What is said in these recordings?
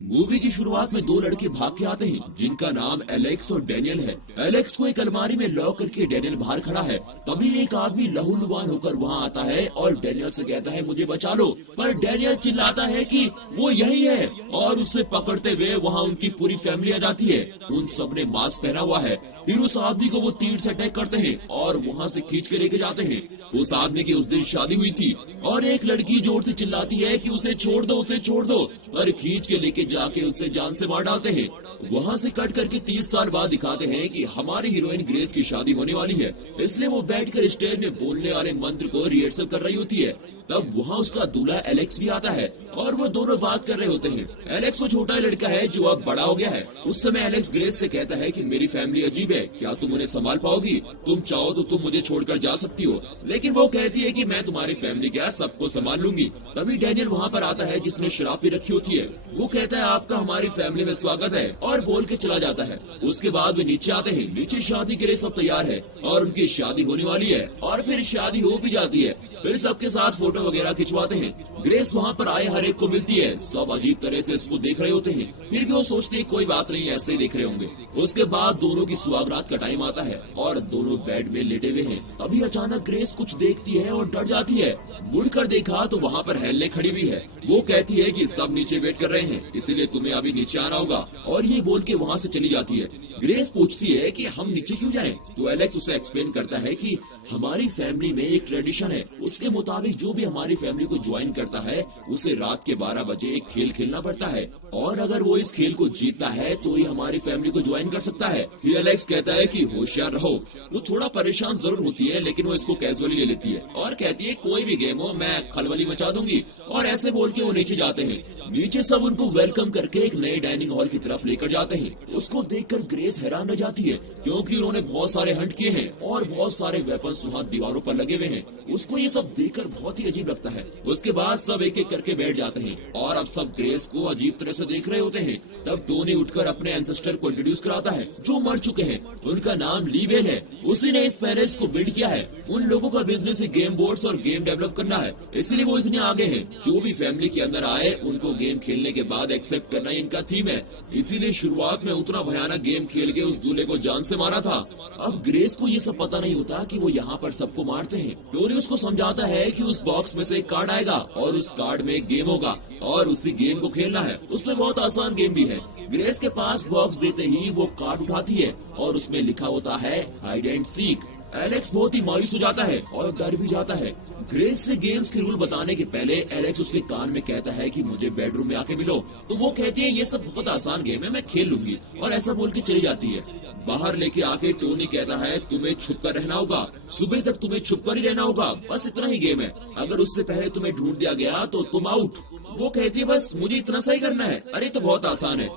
Movie की शुरुआत में दो लड़के भाग के आते हैं जिनका नाम एलेक्स और डेनियल है। एलेक्स को एक अलमारी में लॉक करके डेनियल बाहर खड़ा है। तभी एक आदमी लहूलुहान होकर वहां आता है और डेनियल से कहता है मुझे बचा लो, पर डेनियल चिल्लाता है कि वो यही है और उसे पकड़ते हुए वहां उनकी पूरी फैमिली आ जाती है। उन सब ने मास्क पहना हुआ है। फिर उस आदमी को वो तीर से अटैक करते हैं और वहां से खींच के लेके जाते हैं। उस आदमी की उस दिन शादी हुई थी और एक लड़की जोर से चिल्लाती है कि उसे छोड़ दो, उसे छोड़ दो, पर खींच के लेके जाके उसे जान से मार डालते हैं। वहां से कट करके 30 साल बाद दिखाते हैं कि हमारी हीरोइन ग्रेस की शादी होने वाली है, इसलिए वो बैठकर स्टेज में बोलने वाले मंत्र को रिहर्सल कर रही होती है। तब वहाँ उसका दूल्हा एलेक्स भी आता है और वो दोनों बात कर रहे होते हैं। एलेक्स वो छोटा लड़का है जो अब बड़ा हो गया है। उस समय एलेक्स ग्रेस से कहता है कि मेरी फैमिली अजीब है, क्या तुम उन्हें संभाल पाओगी? तुम चाहो तो तुम मुझे छोड़कर जा सकती हो, लेकिन वो कहती है कि मैं तुम्हारी फैमिली क्या सबको संभाल लूंगी। तभी डेनियल वहाँ पर आता है जिसने शराब भी रखी होती है। वो कहता है आपका हमारी फैमिली में स्वागत है और बोल के चला जाता है। उसके बाद वे नीचे आते हैं। नीचे शादी के लिए सब तैयार है और उनकी शादी होने वाली है और फिर शादी हो भी जाती है। फिर सबके साथ फोटो वगैरह खिंचवाते हैं। ग्रेस वहाँ पर आए हर एक को मिलती है। सब अजीब तरह से इसको देख रहे होते हैं, फिर भी वो सोचती है कोई बात नहीं, ऐसे ही देख रहे होंगे। उसके बाद दोनों की सुहागरात का टाइम आता है और दोनों बेड में लेटे हुए हैं। तभी अचानक ग्रेस कुछ देखती है और डर जाती है। मुड़कर देखा तो वहाँ पर हेलेन खड़ी हुई है। वो कहती है कि सब नीचे वेट कर रहे हैं, इसीलिए तुम्हें अभी नीचे आना होगा, और ये बोल के वहाँ से चली जाती है। ग्रेस पूछती है कि हम नीचे क्यों जाएं? तो एलेक्स उसे एक्सप्लेन करता है कि हमारी फैमिली में एक ट्रेडिशन है, उसके मुताबिक जो भी हमारी फैमिली को ज्वाइन करता है उसे रात के 12 बजे एक खेल खेलना पड़ता है, और अगर वो इस खेल को जीतता है तो ही हमारी फैमिली को ज्वाइन कर सकता है। फिर एलेक्स कहता है कि होशियार रहो। वो थोड़ा परेशान जरूर होती है, लेकिन वो इसको कैजुअली ले लेती है और कहती है कोई भी गेम हो मैं खलबली मचा दूंगी, और ऐसे बोल के वो नीचे जाते हैं। नीचे सब उनको वेलकम करके एक नए डाइनिंग हॉल की तरफ लेकर जाते हैं। उसको देखकर ग्रेस हैरान रह जाती है क्योंकि उन्होंने बहुत सारे हंट किए हैं और बहुत सारे वेपन्स वहाँ दीवारों पर लगे हुए हैं। उसको ये सब देखकर बहुत ही अजीब लगता है। उसके बाद सब एक एक करके बैठ जाते हैं और अब सब ग्रेस को अजीब तरह से देख रहे होते हैं। तब टोनी उठकर अपने एंसेस्टर को इंट्रोड्यूस कराता है जो मर चुके हैं। उनका नाम लीवेल है। उसी ने इस पैलेस को बिल्ड किया है। उन लोगों का बिजनेस गेम बोर्ड्स और गेम डेवलप करना है, इसलिए वो इतने आगे हैं। जो भी फैमिली के अंदर आए उनको गेम खेलने के बाद एक्सेप्ट करना ही इनका थीम है, इसीलिए शुरुआत में उतना भयानक गेम खेल के उस दूल्हे को जान से मारा था। अब ग्रेस को ये सब पता नहीं होता कि वो यहाँ पर सबको मारते हैं। टोनी उसको समझाता है कि उस बॉक्स में से एक कार्ड आएगा और उस कार्ड में एक गेम होगा और उसी गेम को खेलना है। उसमें बहुत आसान गेम भी है। ग्रेस के पास बॉक्स देते ही वो कार्ड उठाती है और उसमें लिखा होता है हाइड एंड सीक। एलेक्स बहुत ही मायूस हो जाता है और डर भी जाता है। ग्रेस से गेम्स के रूल बताने के पहले एलेक्स उसके कान में कहता है कि मुझे बेडरूम में आके मिलो, तो वो कहती है ये सब बहुत आसान गेम है, मैं खेल लूंगी, और ऐसा बोल के चली जाती है। बाहर लेके आके टोनी कहता है तुम्हें छुप कर रहना होगा, सुबह तक तुम्हें छुप कर ही रहना होगा, बस इतना ही गेम है, अगर उससे पहले तुम्हें ढूंढ दिया गया तो तुम आउट। वो कहती है बस मुझे इतना सा ही करना है। अरे तो बहुत आसान है।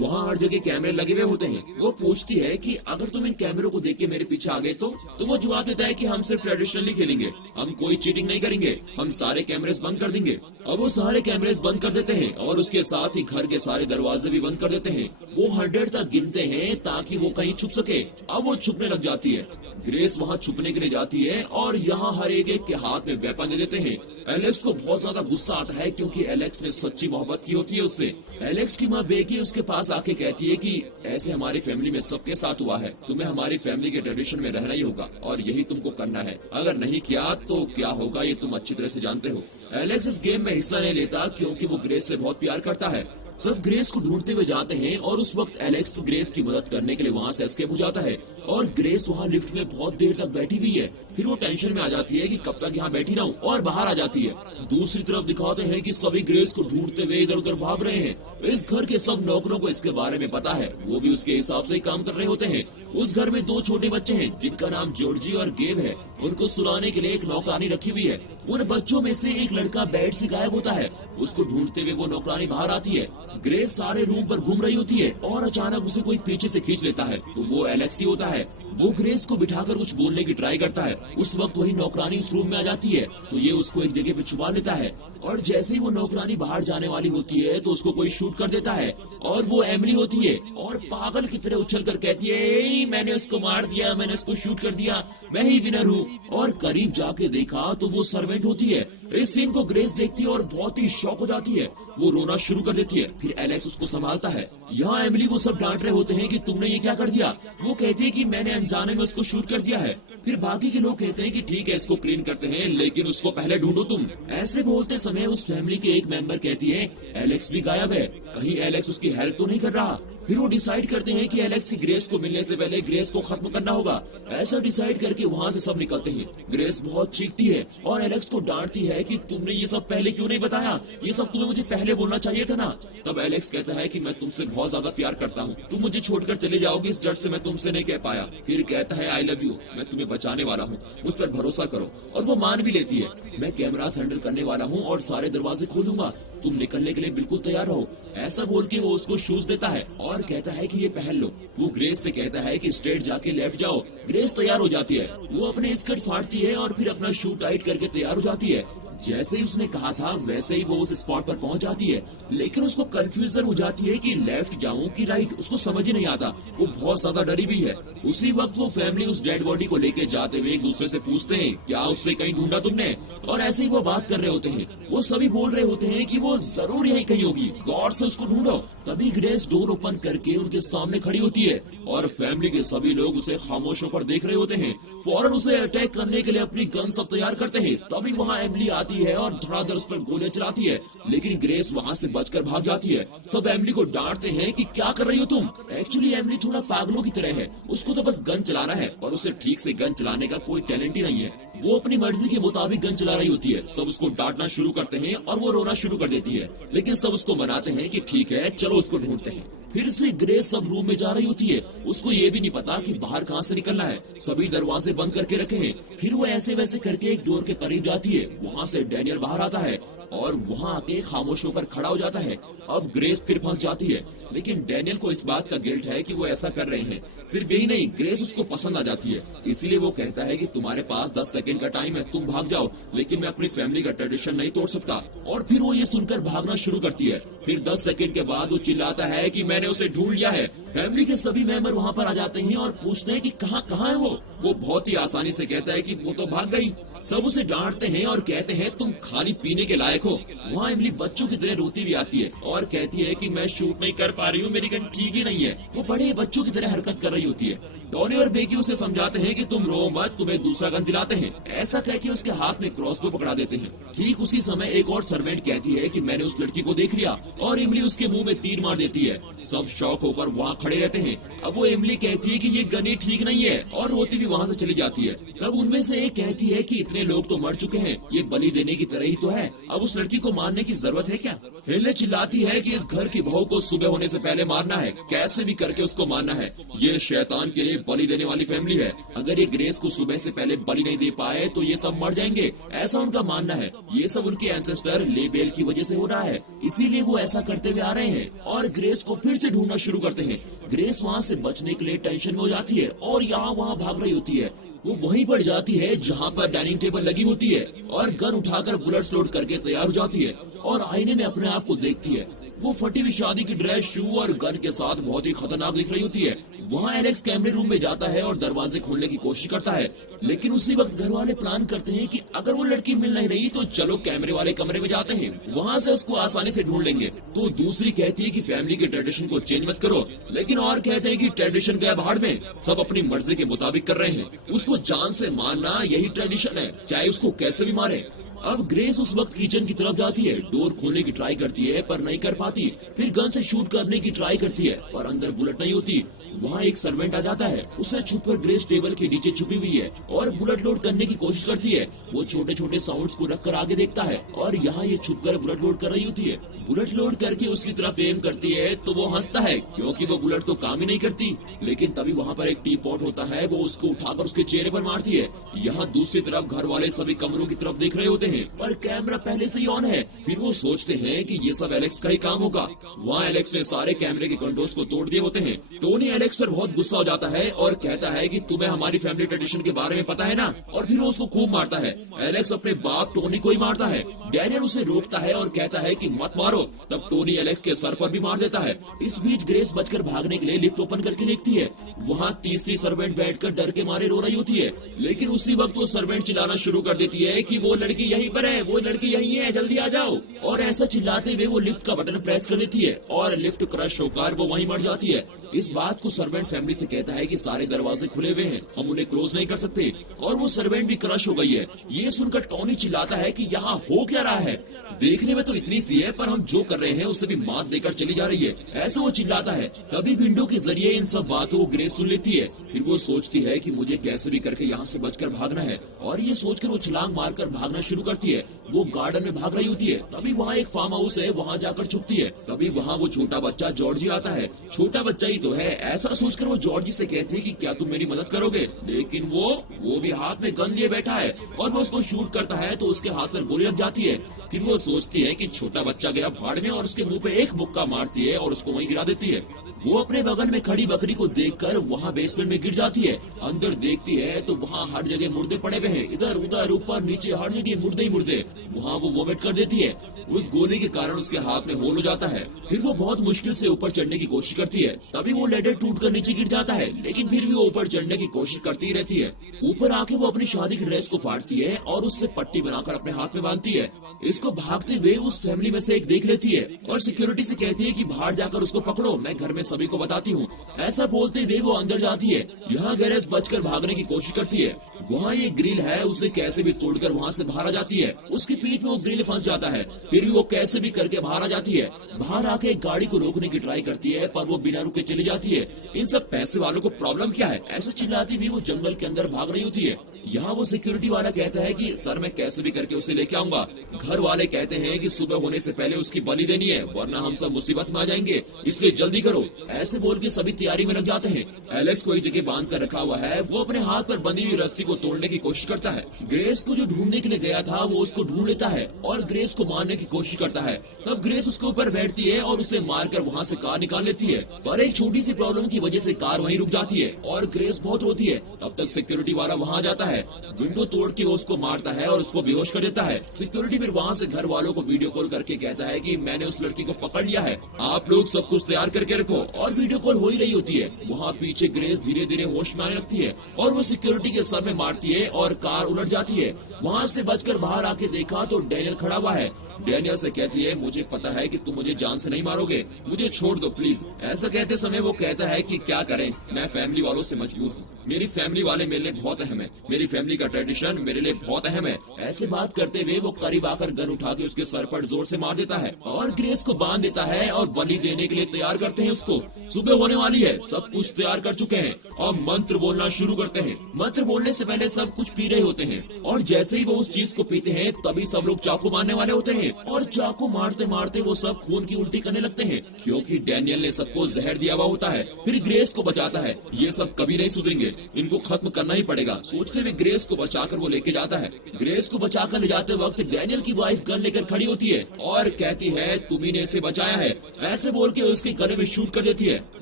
वहाँ हर जगह कैमरे लगे हुए होते हैं। वो पूछती है कि अगर तुम इन कैमरों को देख के मेरे पीछे आ गए तो वो जवाब देता है कि हम सिर्फ ट्रेडिशनली खेलेंगे, हम कोई चीटिंग नहीं करेंगे, हम सारे कैमरेस बंद कर देंगे। अब वो सारे कैमरेस बंद कर देते हैं और उसके साथ ही घर के सारे दरवाजे भी बंद कर देते हैं। वो 100 तक गिनते हैं ताकि वो कहीं छुप सके। अब वो छुपने लग जाती है। ग्रेस वहाँ छुपने के लिए जाती है और यहाँ हर एक के हाथ में वेपन दे देते हैं। एलेक्स को बहुत ज्यादा गुस्सा आता है क्योंकि एलेक्स ने सच्ची मोहब्बत की होती है उससे। एलेक्स की माँ बेकी उसके पास आके कहती है कि ऐसे हमारी फैमिली में सबके साथ हुआ है, तुम्हें हमारी फैमिली के ट्रेडिशन में रहना ही होगा और यही तुमको करना है, अगर नहीं किया तो क्या होगा ये तुम अच्छी तरह से जानते हो। एलेक्स इस गेम में हिस्सा नहीं लेता क्योंकि वो ग्रेस से बहुत प्यार करता है। सब ग्रेस को ढूंढते हुए जाते हैं और उस वक्त एलेक्स ग्रेस की मदद करने के लिए वहाँ से एस्केप हो जाता है और ग्रेस वहाँ लिफ्ट में बहुत देर तक बैठी हुई है। फिर वो टेंशन में आ जाती है कि कब तक यहाँ बैठी रहूं और बाहर आ जाती है। दूसरी तरफ दिखाते हैं कि सभी ग्रेस को ढूंढते हुए इधर उधर भाग रहे हैं। इस घर के सब नौकरों को इसके बारे में पता है, वो भी उसके हिसाब से ही काम कर रहे होते हैं। उस घर में 2 छोटे बच्चे हैं जिनका नाम जॉर्जी और गेब है। उनको सुलाने के लिए एक नौकरानी रखी हुई है। उन बच्चों में से एक लड़का बेड से गायब होता है। उसको ढूंढते हुए वो नौकरानी बाहर आती है। ग्रेस सारे रूम पर घूम रही होती है और अचानक उसे कोई पीछे से खींच लेता है, तो वो एलेक्स ही होता है। वो ग्रेस को बिठाकर कुछ बोलने की ट्राई करता है। उस वक्त वही नौकरानी उस रूम में आ जाती है, तो ये उसको एक जगह पे छुपा लेता है और जैसे ही वो नौकरानी बाहर जाने वाली होती है तो उसको कोई शूट कर देता है और वो एमिली होती है और पागल की तरह उछल कर कहती है, "ए, मैंने उसको मार दिया, मैंने उसको शूट कर दिया, मैं ही विनर हूँ।" और करीब जाके देखा तो वो सर्वेंट होती है। इस सीन को ग्रेस देखती है और बहुत ही शॉक हो जाती है। वो रोना शुरू कर देती है। फिर एलेक्स उसको संभालता है। यहाँ एमिली को सब डांट रहे होते हैं कि तुमने ये क्या कर दिया। वो कहती है कि मैंने अनजाने में उसको शूट कर दिया है। फिर बाकी के लोग कहते हैं कि ठीक है, इसको क्लीन करते हैं, लेकिन उसको पहले ढूंढो तुम। ऐसे बोलते समय उस फैमिली के एक मेंबर कहती है, एलेक्स भी गायब है, कहीं एलेक्स उसकी हेल्प तो नहीं कर रहा। फिर वो डिसाइड करते हैं कि एलेक्स की ग्रेस को मिलने से पहले ग्रेस को खत्म करना होगा। ऐसा डिसाइड करके वहाँ से सब निकलते हैं। ग्रेस बहुत चीखती है और एलेक्स को डांटती है कि तुमने ये सब पहले क्यों नहीं बताया, ये सब तुम्हें मुझे पहले बोलना चाहिए था ना। तब एलेक्स कहता है कि मैं तुमसे बहुत ज्यादा प्यार करता हूँ, तुम मुझे छोड़कर चले जाओगे इस डर से मैं तुमसे नहीं कह पाया। फिर कहता है, आई लव यू, मैं तुम्हें बचाने वाला हूँ, मुझ पर भरोसा करो। और वो मान भी लेती है। मैं कैमरा हैंडल करने वाला हूँ और सारे दरवाजे खोलूंगा, तुम निकलने के लिए बिल्कुल तैयार रहो। ऐसा बोल के वो उसको शूज देता है और कहता है कि ये पहन लो। वो ग्रेस से कहता है कि स्ट्रेट जाके लेफ्ट जाओ। ग्रेस तैयार हो जाती है। वो अपने स्कर्ट फाड़ती है और फिर अपना शू टाइट करके तैयार हो जाती है। जैसे ही उसने कहा था वैसे ही वो उस स्पॉट पर पहुंच जाती है, लेकिन उसको कंफ्यूजन हो जाती है कि लेफ्ट जाऊं कि राइट, उसको समझ ही नहीं आता। वो बहुत ज्यादा डरी भी है। उसी वक्त वो फैमिली उस डेड बॉडी को लेके जाते हुए एक दूसरे से पूछते हैं, क्या उससे कहीं ढूंढा तुमने। और ऐसे ही वो बात कर रहे होते हैं। वो सभी बोल रहे होते हैं कि वो जरूर यहीं कहीं होगी, गौर से उसको ढूंढो। तभी ग्रेस डोर ओपन करके उनके सामने खड़ी होती है और फैमिली के सभी लोग उसे खामोश होकर देख रहे होते हैं। फौरन उसे अटैक करने के लिए अपनी गन सब तैयार करते हैं। तभी वहाँ एमिली आती है और धड़ाधड़ उस पर गोलियां चलाती है, लेकिन ग्रेस वहाँ से बचकर भाग जाती है। सब एमिली को डांटते हैं कि क्या कर रही हो तुम। एक्चुअली एमिली थोड़ा पागलों की तरह है, उसको तो बस गन चलाना है और उसे ठीक से गन चलाने का कोई टैलेंट ही नहीं है। वो अपनी मर्जी के मुताबिक गन चला रही होती है। सब उसको डांटना शुरू करते हैं और वो रोना शुरू कर देती है, लेकिन सब उसको मनाते हैं कि ठीक है, चलो उसको ढूंढते हैं। फिर से ग्रेस सब रूम में जा रही होती है। उसको ये भी नहीं पता कि बाहर कहाँ से निकलना है। सभी दरवाजे बंद करके रखे हैं। फिर वो ऐसे वैसे करके एक डोर के करीब जाती है। वहाँ से डैनियल बाहर आता है और वहाँ आके खामोश होकर खड़ा हो जाता है। अब ग्रेस फिर फंस जाती है, लेकिन डैनियल को इस बात का गिल्ट है कि वो ऐसा कर रहे हैं। सिर्फ यही नहीं, ग्रेस उसको पसंद आ जाती है। इसीलिए वो कहता है कि तुम्हारे पास 10 सेकंड का टाइम है, तुम भाग जाओ, लेकिन मैं अपनी फैमिली का ट्रेडिशन नहीं तोड़ सकता। और फिर वो ये सुनकर भागना शुरू करती है। फिर 10 सेकंड के बाद वो चिल्लाता है कि मैंने उसे ढूंढ लिया है। फैमिली के सभी मेंबर वहाँ पर आ जाते हैं और पूछते हैं कि कहाँ है वो। वो बहुत ही आसानी से कहता है कि वो तो भाग गई। सब उसे डांटते हैं और कहते हैं तुम खाली पीने के लायक हो। वहाँ एमिली बच्चों की तरह रोती भी आती है और कहती है कि मैं शूट नहीं कर पा रही हूँ, मेरी गन ठीक ही नहीं है। वो बड़े बच्चों की तरह हरकत कर रही होती है। टॉनी और बेकी उसे समझाते हैं कि तुम रो मत, तुम्हें दूसरा गन दिलाते हैं। ऐसा कह के उसके हाथ में क्रॉसबो पकड़ा देते हैं। ठीक उसी समय एक और सर्वेंट कहती है कि मैंने उस लड़की को देख लिया, और एमिली उसके मुंह में तीर मार देती है। सब शॉक होकर वहाँ खड़े रहते हैं। अब वो एमिली कहती है कि ये गन ठीक नहीं है और रोती भी वहाँ से चली जाती है। तब उनमें से एक कहती है कि इतने लोग तो मर चुके हैं, ये बलि देने की तरह ही तो है, अब उस लड़की को मारने की जरूरत है क्या। हेले चिल्लाती है कि इस घर की बहू को सुबह होने से पहले मारना है, कैसे भी करके उसको मारना है। ये शैतान के लिए बलि देने वाली फैमिली है। अगर ये ग्रेस को सुबह से पहले बलि नहीं दे पाए तो ये सब मर जाएंगे, ऐसा उनका मानना है। ये सब उनके एंसेस्टर लेबेल की वजह से हो रहा है, इसीलिए वो ऐसा करते हुए आ रहे हैं और ग्रेस को फिर से ढूंढना शुरू करते हैं। ग्रेस वहाँ से बचने के लिए टेंशन में हो जाती है और यहाँ वहाँ भाग रही होती है। वो वहीं पर जाती है जहाँ पर डाइनिंग टेबल लगी होती है और गन उठाकर बुलेट्स लोड करके तैयार हो जाती है और आईने में अपने आप को देखती है। वो फटी हुई शादी की ड्रेस, शू और गन के साथ बहुत ही खतरनाक दिख रही होती है। वहाँ एलेक्स कैमरे रूम में जाता है और दरवाजे खोलने की कोशिश करता है, लेकिन उसी वक्त घर वाले प्लान करते हैं कि अगर वो लड़की मिल नहीं रही तो चलो कैमरे वाले कमरे में जाते हैं, वहाँ से उसको आसानी से ढूंढ लेंगे। तो दूसरी कहती है कि फैमिली के ट्रेडिशन को चेंज मत करो, लेकिन और कहते हैं कि ट्रेडिशन गया भाड़ में, सब अपनी मर्जी के मुताबिक कर रहे हैं। उसको जान से मारना यही ट्रेडिशन है, चाहे उसको कैसे भी मारे। अब ग्रेस उस वक्त किचन की तरफ जाती है, डोर खोलने की ट्राई करती है पर नहीं कर पाती। फिर गन से शूट करने की ट्राई करती है पर अंदर बुलेट नहीं होती। वहाँ एक सर्वेंट आ जाता है, उसे छुपकर ग्रेस टेबल के नीचे छुपी हुई है और बुलेट लोड करने की कोशिश करती है। वो छोटे छोटे साउंड्स को रखकर आगे देखता है और यहाँ ये छुपकर बुलेट लोड कर रही होती है। बुलेट लोड करके उसकी तरफ एम करती है तो वो हंसता है क्योंकि वो बुलेट तो काम ही नहीं करती। लेकिन तभी वहाँ पर एक टी पॉट होता है, वो उसको उठाकर उसके चेहरे पर मारती है। यहाँ दूसरी तरफ घर वाले सभी कमरों की तरफ देख रहे होते हैं पर कैमरा पहले से ही ऑन है। फिर वो सोचते हैं कि ये सब एलेक्स का ही काम होगा। वहाँ एलेक्स ने सारे कैमरे के कंट्रोल्स को तोड़ दिए होते हैं। टोनी एलेक्स पर बहुत गुस्सा हो जाता है और कहता है कि तुम्हें हमारी फैमिली ट्रेडिशन के बारे में पता है ना, और फिर वो उसको खूब मारता है। एलेक्स अपने बाप टोनी को ही मारता है। डैनियल उसे रोकता है और कहता है कि मत मारो, करो। तब टोनी एलेक्स के सर पर भी मार देता है। इस बीच ग्रेस बचकर भागने के लिए लिफ्ट ओपन करके देखती है। वहाँ तीसरी सर्वेंट बैठकर डर के मारे रो रही होती है, लेकिन उसी वक्त वो सर्वेंट चिल्लाना शुरू कर देती है कि वो लड़की यहीं पर है, वो लड़की यहीं है, जल्दी आ जाओ। और ऐसा चिल्लाते हुए वो लिफ्ट का बटन प्रेस कर देती है और लिफ्ट क्रश होकर वो वहीं मर जाती है। इस बात को सर्वेंट फैमिली से कहता है कि सारे दरवाजे खुले हुए हैं, हम उन्हें क्लोज नहीं कर सकते, और वो सर्वेंट भी क्रश हो गई है। ये सुनकर टॉनी चिल्लाता है कि यहाँ हो क्या रहा है, देखने में तो इतनी सी है पर हम जो कर रहे हैं उससे भी मात देकर चली जा रही है, ऐसा वो चिल्लाता है। तभी विंडो के जरिए इन सब बातों को ग्रेस सुन लेती है। फिर वो सोचती है कि मुझे कैसे भी करके यहाँ से बचकर भागना है, और ये सोचकर वो छलांग मारकर भागना शुरू करती है। वो गार्डन में भाग रही होती है, तभी वहाँ एक फार्म हाउस है, वहाँ जाकर छुपती है। तभी वहाँ वो छोटा बच्चा जॉर्जी आता है। छोटा बच्चा ही तो है, ऐसा सोचकर वो जॉर्जी से कहती है कि क्या तुम मेरी मदद करोगे, लेकिन वो भी हाथ में गन लिए बैठा है, और वो उसको शूट करता है तो उसके हाथ पर गोली लग जाती है। फिर वो सोचती है कि छोटा बच्चा गया भाड़ में, और उसके मुंह पे एक मुक्का मारती है और उसको वहीं गिरा देती है। वो अपने बगल में खड़ी बकरी को देखकर वहाँ बेसमेंट में गिर जाती है। अंदर देखती है तो वहाँ हर जगह मुर्दे पड़े हुए हैं, इधर उधर ऊपर नीचे हर जगह मुर्दे ही मुर्दे। वहाँ वो वोमिट कर देती है। उस गोली के कारण उसके हाथ में होल हो जाता है। फिर वो बहुत मुश्किल से ऊपर चढ़ने की कोशिश करती है, तभी वो लेटर टूटकर नीचे गिर जाता है, लेकिन फिर भी वो ऊपर चढ़ने की कोशिश करती रहती है। ऊपर आके वो अपनी शादी की ड्रेस को फाड़ती है और उससे पट्टी बनाकर अपने हाथ में बांधती है। इसको भागते हुए उस फैमिली में से एक देख लेती है और सिक्योरिटी से कहती है कि बाहर जाकर उसको पकड़ो, मैं घर में सभी को बताती हूँ। ऐसा बोलते हुए वो अंदर जाती है। यहाँ गैरेज बचकर भागने की कोशिश करती है। वहाँ ये ग्रिल है, उसे कैसे भी तोड़कर वहाँ से बाहर आ जाती है। उसकी पीठ में वो ग्रिल फंस जाता है, फिर भी वो कैसे भी करके बाहर आ जाती है। बाहर आके एक गाड़ी को रोकने की ट्राई करती है, पर वो बिना रुके चली जाती है। इन सब पैसे वालों को प्रॉब्लम क्या है, ऐसा चिल्लाती हुई वो जंगल के अंदर भाग रही होती है। यहाँ वो सिक्योरिटी वाला कहता है कि सर मैं कैसे भी करके उसे लेके आऊंगा। घर वाले कहते हैं कि सुबह होने से पहले उसकी बलि देनी है, वरना हम सब मुसीबत में आ जाएंगे, इसलिए जल्दी करो। ऐसे बोल के सभी तैयारी में लग जाते हैं। एलेक्स को एक जगह बांध कर रखा हुआ है, वो अपने हाथ पर बंधी हुई रस्सी को तोड़ने की कोशिश करता है। ग्रेस को जो ढूंढने के लिए गया था वो उसको ढूंढ लेता है और ग्रेस को मारने की कोशिश करता है। तब ग्रेस उसके ऊपर बैठती है और उसे मारकर वहाँ से कार निकाल लेती है, पर एक छोटी सी प्रॉब्लम की वजह से कार वहीं रुक जाती है और ग्रेस बहुत रोती है। तब तक सिक्योरिटी वाला वहाँ जाता है, विंडो तोड़ के वो उसको मारता है और उसको बेहोश कर देता है। सिक्योरिटी फिर वहाँ से घर वालों को वीडियो कॉल करके कहता है कि मैंने उस लड़की को पकड़ लिया है, आप लोग सब कुछ तैयार करके रखो। और वीडियो कॉल हो ही रही होती है। वहाँ पीछे ग्रेस धीरे धीरे होश में आने लगती है और वो सिक्योरिटी के सर में मारती है और कार उलट जाती है। वहाँ से बचकर बाहर आके देखा तो डैनियल खड़ा हुआ है। डैनियल से कहती है मुझे पता है कि तुम मुझे जान से नहीं मारोगे, मुझे छोड़ दो प्लीज। ऐसा कहते समय वो कहता है कि क्या करें, मैं फैमिली वालों से मजबूर हूँ, मेरी फैमिली वाले मेरे लिए बहुत अहम है, मेरी फैमिली का ट्रेडिशन मेरे लिए बहुत अहम है। ऐसे बात करते हुए वो करीब आकर गन उठा के उसके सर पर जोर से मार देता है और ग्रेस को बांध देता है और बलि देने के लिए तैयार करते हैं उसको। सुबह होने वाली है, सब कुछ तैयार कर चुके हैं और मंत्र बोलना शुरू करते हैं। मंत्र बोलने से पहले सब कुछ पी रहे होते हैं और जैसे ही वो उस चीज को पीते हैं तभी सब लोग चाकू मारने वाले होते हैं और चाकू मारते मारते वो सब खून की उल्टी करने लगते हैं, क्योंकि डैनियल ने सबको जहर दिया हुआ होता है। फिर ग्रेस को बचाता है, ये सब कभी नहीं सुधरेंगे, इनको खत्म करना ही पड़ेगा। सोचते हुए ग्रेस को बचाकर वो लेके जाता है। ग्रेस को बचाकर ले जाते वक्त डैनियल की वाइफ गन लेकर खड़ी होती है और कहती है तुम्ही ने इसे बचाया है, ऐसे बोल के उसके गले में शूट कर देती है।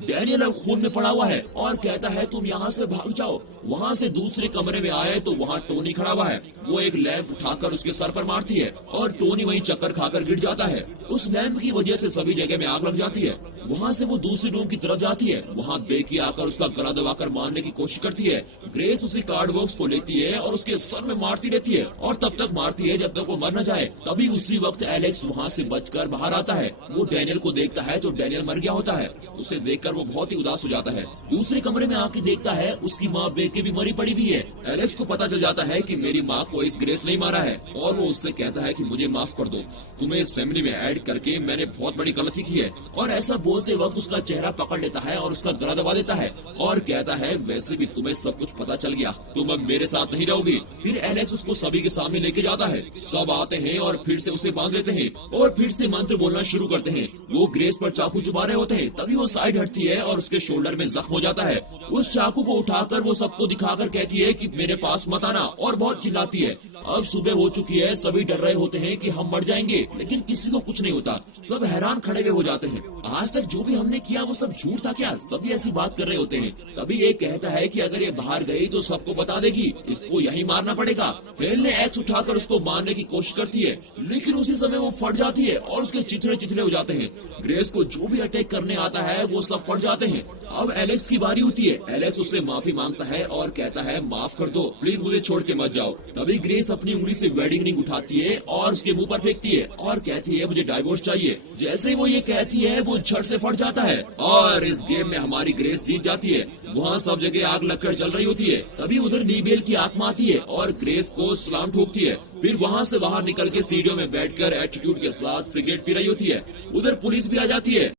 डैनियल अब खून में पड़ा हुआ है और कहता है तुम यहाँ से भाग जाओ। वहाँ से दूसरे कमरे में आए तो वहाँ टोनी खड़ा हुआ है। वो एक लैंप उठाकर उसके सर पर मारती है और टोनी वहीं चक्कर खाकर गिर जाता है। उस लैंप की वजह से सभी जगह में आग लग जाती है। वहाँ से वो दूसरी रूम की तरफ जाती है। वहाँ बेकी आकर उसका गला दबाकर मारने की कोशिश करती है। ग्रेस उसी कार्ड बॉक्स को लेती है और उसके सर में मारती रहती है और तब तक मारती है जब तक वो मर न जाए। तभी उसी वक्त एलेक्स वहाँ से बचकर बाहर आता है। वो डैनियल को देखता है तो डैनियल मर गया होता है। उसे देखकर वो बहुत ही उदास हो जाता है। दूसरे कमरे में आके देखता है उसकी माँ बेकी भी मरी पड़ी हुई है। एलेक्स को पता चल जाता है कि मेरी माँ को इस ग्रेस नहीं मारा है और वो उससे कहता है कि मुझे माफ कर दो, तुम्हें इस फैमिली में ऐड करके मैंने बहुत बड़ी गलती की है। और ऐसा बोलते वक्त उसका चेहरा पकड़ लेता है और उसका गला दबा देता है और कहता है वैसे भी तुम्हें सब कुछ पता चल गया, तुम अब मेरे साथ नहीं रहोगी। फिर एलेक्स उसको सभी के सामने लेके जाता है। सब आते हैं और फिर से उसे बांध लेते हैं और फिर से मंत्र बोलना शुरू करते हैं। वो ग्रेस पर चाकू चुभा रहे होते हैं, तभी वो साइड हटती है और उसके शोल्डर में जख्म हो जाता है। उस चाकू को उठाकर वो सबको दिखाकर कहती है कि मेरे पास मत आना और बहुत चिल्लाती है। अब सुबह हो चुकी है, सभी डर रहे होते हैं कि हम मर जाएंगे, लेकिन किसी को कुछ नहीं होता। सब हैरान खड़े हुए हो जाते हैं। आज तक जो भी हमने किया वो सब झूठ था क्या? सभी ऐसी बात कर रहे होते हैं। तभी ये कहता है कि अगर ये बाहर गई तो सबको बता देगी, इसको यही मारना पड़ेगा। हेल ने एक्स उठाकर उसको मारने की कोशिश करती है, लेकिन उसी समय वो फट जाती है और उसके चिथड़े चिथड़े हो जाते हैं। ग्रेस को जो भी अटैक करने आता है वो सब फट जाते हैं। अब एलेक्स की बारी होती है। एलेक्स उससे माफी मांगता है और कहता है माफ कर दो, प्लीज मुझे छोड़ के मत जाओ। तभी ग्रेस अपनी उंगली से वेडिंग रिंग उठाती है और उसके मुंह पर फेंकती है और कहती है मुझे डाइवोर्स चाहिए। जैसे ही वो ये कहती है वो झट से फट जाता है और इस गेम में हमारी ग्रेस जीत जाती है। वहाँ सब जगह आग लगकर जल रही होती है। तभी उधर लीबेल की आत्मा आती है और ग्रेस को सलाम ठोकती है। फिर वहाँ से बाहर निकल के सीढ़ियों में बैठकर एटीट्यूड के साथ सिगरेट पी रही होती है। उधर पुलिस भी आ जाती है।